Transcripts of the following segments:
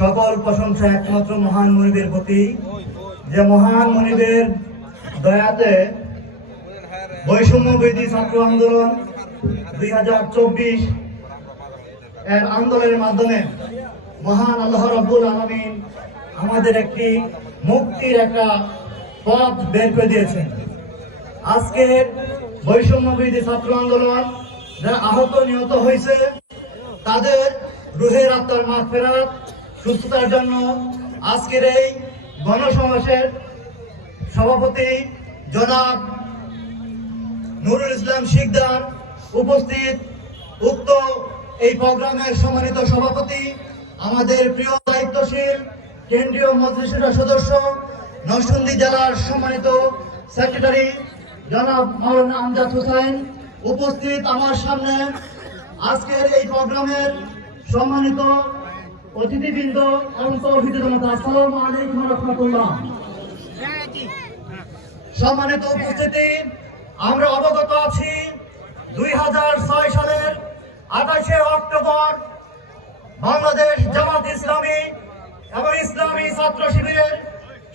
সকল প্রশংসা একমাত্র মহান মনিবের প্রতি। যে মহান মনিবের দয়াতে বৈষম্য বিরোধী ছাত্র আন্দোলন দুই হাজার চব্বিশ এর আন্দোলনের মাধ্যমে মহান আল্লাহ রব্বুল আলমিন আমাদের একটি মুক্তির একটা পথ বের করে দিয়েছেন। আজকের বৈষম্য বিরোধী ছাত্র আন্দোলন যারা আহত নিহত হয়েছে, তাদের রুহের আত্মার মাঠ ফেরাত সুস্থতার জন্য আজকের এই গণসমাবেশের সভাপতি জনাব নুরুল ইসলাম শিকদার উপস্থিত উক্ত এই প্রোগ্রামের সম্মানিত সভাপতি, আমাদের প্রিয় দায়িত্বশীল কেন্দ্রীয় মন্ত্রিসভার সদস্য, নরসিংদী জেলার সম্মানিত সেক্রেটারি জনাব মাওলানা আমজাদ হোসেন উপস্থিত আমার সামনে আজকের এই প্রোগ্রামের সম্মানিত অতিথিবৃন্দ অন্ত অভিযোগ আসসালামু আলাইকুম রহমতুল্লাহ। সম্মানিত উপস্থিতি, আমরা অবগত আছি দুই হাজার ছয় সালের আঠাশে অক্টোবর বাংলাদেশ জামাত ইসলামী এবং ইসলামী ছাত্র শিবিরের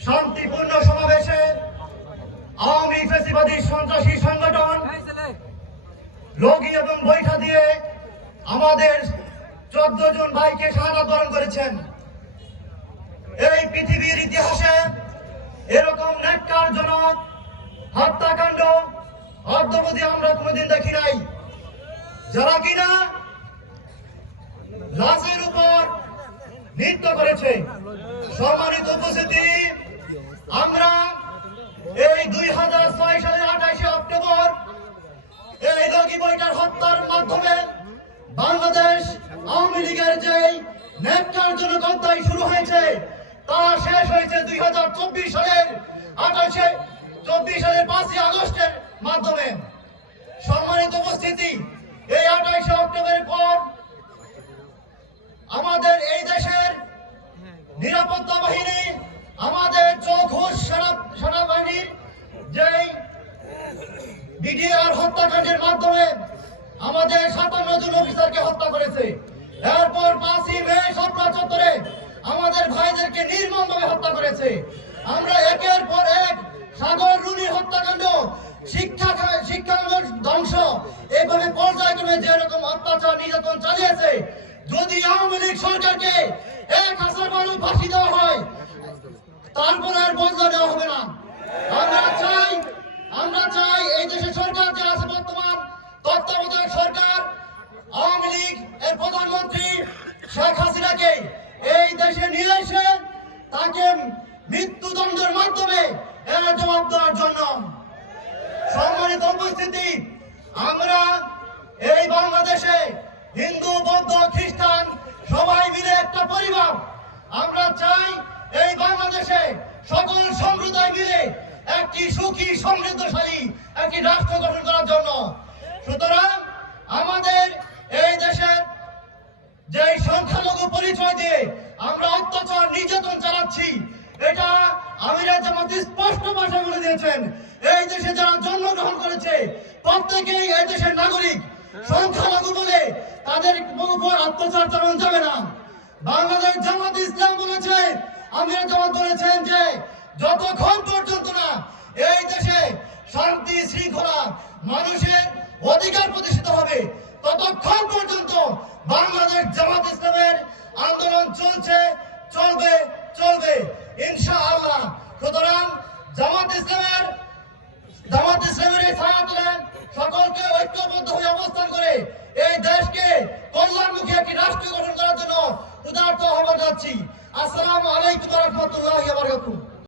শান্তিপূর্ণ সমাবেশে আওয়ামী ফেসিবাদী সন্ত্রাসী সংগঠন, লগি এবং বৈঠা দিয়ে আমাদের চোদ্দ জন ভাইকে শাহাদাত বরণ করেছেন। এই পৃথিবীর ইতিহাসে এরকম ন্যাক্কারজনক হত্যাকাণ্ড অদ্যবধি আমরা কোনোদিন দেখি নাই। যারা কিনা লাশের উপর নৃত্য করেছে। সম্মানিত উপস্থিতি, আমরা এই দুই হাজার ছয় সালের আঠাশে অক্টোবর এই লগি বইটার হত্যার ন্যাক্কারজনক হত্যায় শুরু হয়েছে। তা শেষ হয়েছে দুই হাজার চব্বিশ সালের আঠাশে। চব্বিশ সালের পাঁচই আগস্টের মাধ্যমে। সম্মানিত উপস্থিতি, এই আঠাশে অক্টোবরের পর আমাদের এই দেশের নিরাপত্তা বাহিনী, আমাদের চৌখুশ সেনা সেনাবাহিনীর যেই বিডিআর হত্যাকাণ্ডের মাধ্যমে আমাদের সাতান্ন জন অফিসারকে হত্যা করেছে। এরপর পাঁচই মে সপ্তাহ চত্বরে আমাদের ভাইদেরকে নির্মমভাবে হত্যা করেছে। আমরা একের পর এক সাগর রুনি হত্যাকাণ্ড, শিক্ষা শিক্ষা ধ্বংস, এভাবে পর্যায়ক্রমে যেরকম অত্যাচার, নির্যাতন চালিয়েছে, যদি আওয়ামী লীগ সরকারকে এক হাজার মানুষ ফাঁসি দেওয়া হয়, তারপর আর বদলা দেওয়া হবে না। উপস্থিতি আমরা এই বাংলাদেশে হিন্দু, বৌদ্ধ, খ্রিস্টান সবাই মিলে একটা পরিবার। আমরা চাই এই বাংলাদেশে সকল সম্প্রদায় মিলে একটি সুখী, সমৃদ্ধশালী একটি রাষ্ট্র গঠন করার জন্য। সুতরাং আমাদের এই দেশের যে সংখ্যালঘু পরিচয় দিয়ে আমরা অত্যাচার, নির্যাতন চালাচ্ছি এটা আমিরা জামাত স্পষ্ট ভাষায় বলে দিয়েছেন। এই দেশে যারা জন্মগ্রহণ করেছে, প্রত্যেকেই এই দেশের নাগরিক। সংখ্যালঘু বলে তাদের উপর অত্যাচার চালানো যাবে না। বাংলাদেশ জামাত ইসলাম বলেছে আমিরা জামাত বলেছেন যে, যতক্ষণ পর্যন্ত না এই দেশে শান্তি শৃঙ্খলা মানুষের অধিকার প্রতিষ্ঠিত হবে, ততক্ষণ পর্যন্ত বাংলাদেশ জামাত ইসলামের আন্দোলন চলছে, চলবে চলবে। ইনশাআল্লাহ